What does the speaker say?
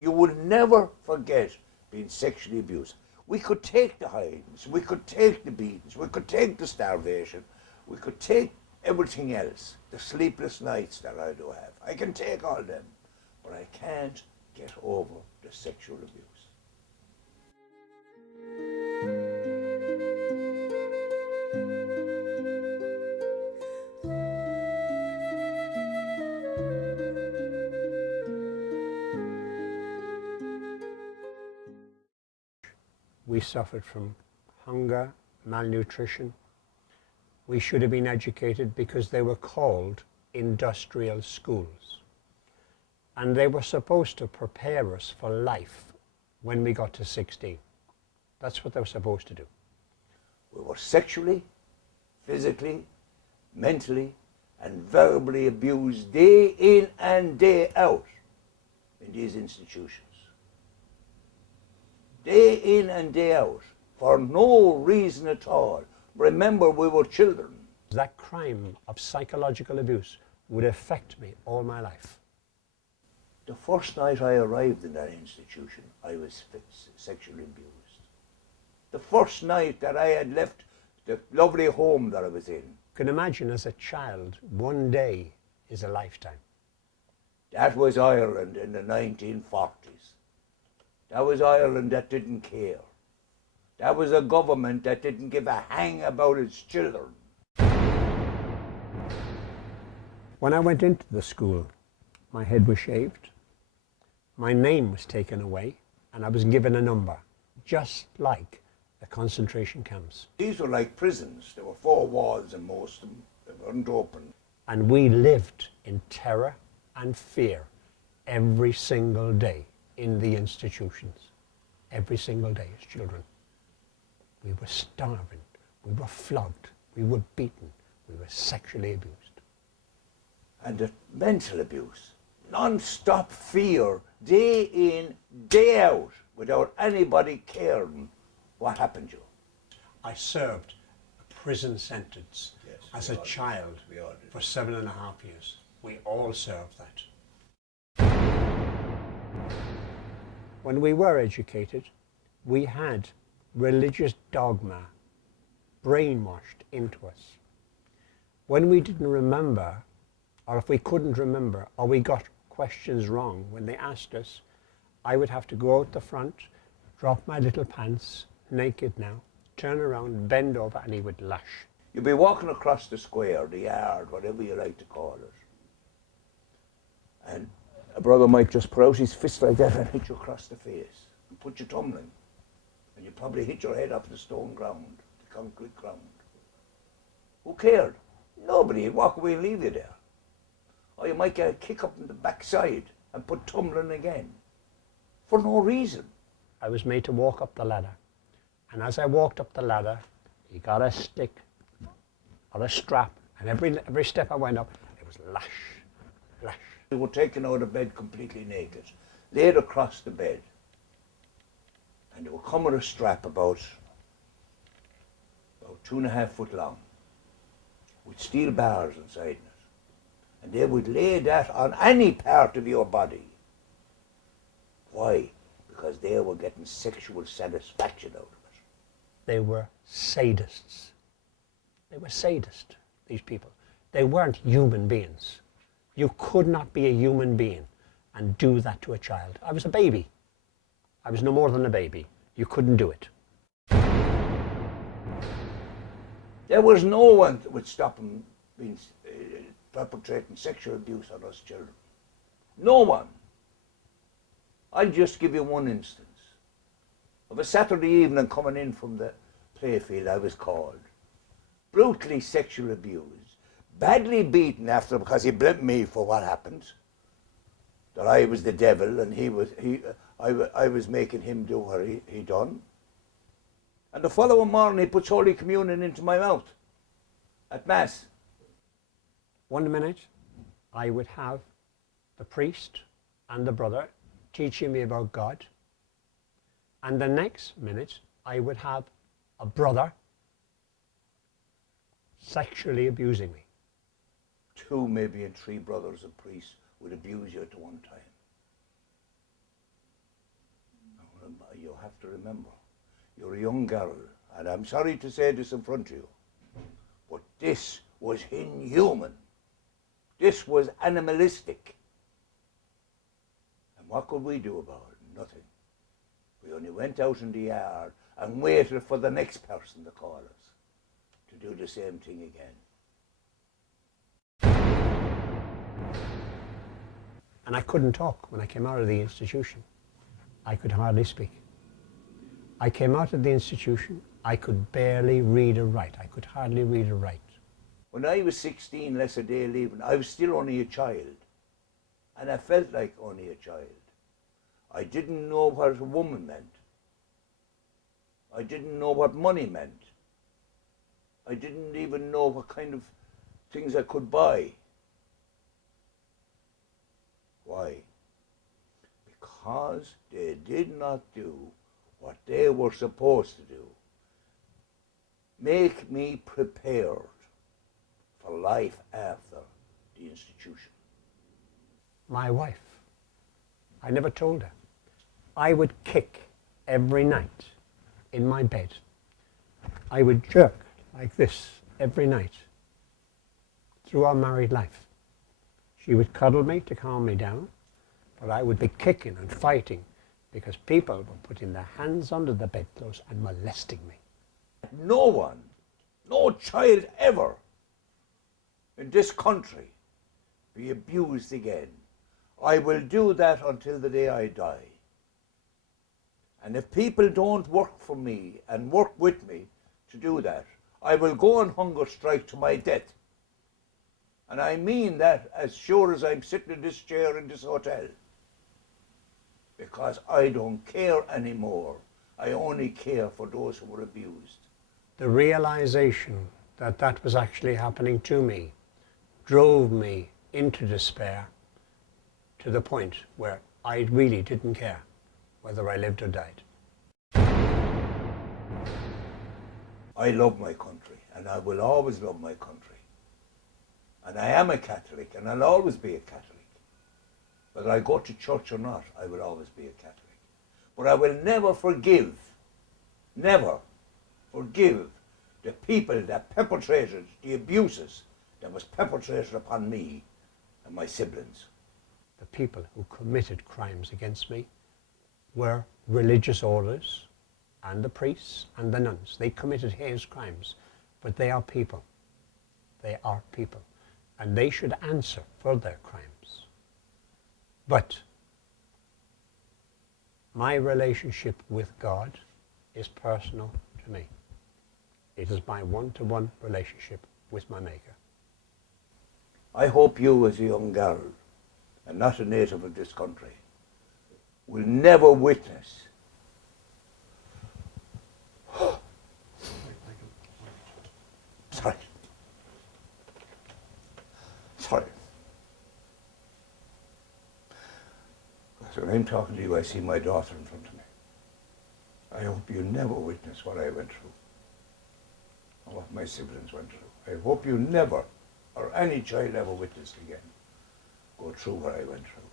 You will never forget being sexually abused. We could take the hidings, we could take the beatings, we could take the starvation, we could take everything else, the sleepless nights that I do have. I can take all them, but I can't get over the sexual abuse. We suffered from hunger, malnutrition. We should have been educated because they were called industrial schools. And they were supposed to prepare us for life when we got to 16. That's what they were supposed to do. We were sexually, physically, mentally, and verbally abused day in and day out in these institutions. Day in and day out, for no reason at all. Remember, we were children. That crime of psychological abuse would affect me all my life. The first night I arrived in that institution, I was sexually abused. The first night that I had left the lovely home that I was in. You can imagine as a child, one day is a lifetime. That was Ireland in the 1940s. That was Ireland that didn't care. That was a government that didn't give a hang about its children. When I went into the school, my head was shaved, my name was taken away, and I was given a number, just like the concentration camps. These were like prisons. There were 4 walls in most of them. They weren't open. And we lived in terror and fear every single day in the institutions, every single day as children. We were starving, we were flogged, we were beaten, we were sexually abused. And the mental abuse, non-stop fear, day in, day out, without anybody caring what happened to you. I served a prison sentence as a child for 7.5 years. We all served that. When we were educated, we had religious dogma brainwashed into us. When we didn't remember, or if we couldn't remember, or we got questions wrong when they asked us, I would have to go out the front, drop my little pants, naked now, turn around, bend over, and he would lash. You'd be walking across the square, the yard, whatever you like to call it, and a brother might just put out his fist like that and hit you across the face and put you tumbling. And you probably hit your head up the stone ground, the concrete ground. Who cared? Nobody. He'd walk away and leave you there. Or you might get a kick up in the backside and put tumbling again. For no reason. I was made to walk up the ladder. And as I walked up the ladder, he got a stick or a strap. And every step I went up, it was lash, lash. They were taken out of bed completely naked, laid across the bed. And they would come with a strap about 2.5 foot long, with steel bars inside it. And they would lay that on any part of your body. Why? Because they were getting sexual satisfaction out of it. They were sadists. They were sadists, these people. They weren't human beings. You could not be a human being and do that to a child. I was a baby. I was no more than a baby. You couldn't do it. There was no one that would stop them being perpetrating sexual abuse on us children. No one. I'll just give you one instance. Of a Saturday evening coming in from the playfield, I was called. Brutally sexually abused. Badly beaten after because he blamed me for what happened. That I was the devil and I was making him do what he done. And the following morning he puts Holy Communion into my mouth at Mass. 1 minute I would have the priest and the brother teaching me about God. And the next minute I would have a brother sexually abusing me. 2, maybe, and 3 brothers and priests would abuse you at one time. have to remember, you're a young girl, and I'm sorry to say this in front of you, but this was inhuman. This was animalistic. And what could we do about it? Nothing. We only went out in the yard and waited for the next person to call us to do the same thing again. And I couldn't talk when I came out of the institution. I could hardly speak. I came out of the institution, I could barely read or write. I could hardly read or write. When I was 16, less a day leaving, I was still only a child. And I felt like only a child. I didn't know what a woman meant. I didn't know what money meant. I didn't even know what kind of things I could buy. Why? Because they did not do what they were supposed to do. Make me prepared for life after the institution. My wife, I never told her. I would kick every night in my bed. I would jerk like this every night through our married life. She would cuddle me to calm me down, but I would be kicking and fighting because people were putting their hands under the bedclothes and molesting me. No one, no child ever in this country be abused again. I will do that until the day I die. And if people don't work for me and work with me to do that, I will go on hunger strike to my death. And I mean that as sure as I'm sitting in this chair in this hotel. Because I don't care anymore. I only care for those who were abused. The realization that that was actually happening to me drove me into despair to the point where I really didn't care whether I lived or died. I love my country, and I will always love my country. And I am a Catholic, and I'll always be a Catholic. Whether I go to church or not, I will always be a Catholic. But I will never forgive the people that perpetrated the abuses that was perpetrated upon me and my siblings. The people who committed crimes against me were religious orders and the priests and the nuns. They committed heinous crimes, but they are people. They are people. And they should answer for their crimes. But my relationship with God is personal to me. It is my one-to-one relationship with my Maker. I hope you, as a young girl, and not a native of this country, will never witness Sorry. So when I'm talking to you, I see my daughter in front of me. I hope you never witness what I went through, or what my siblings went through. I hope you never, or any child ever witnessed again, go through what I went through.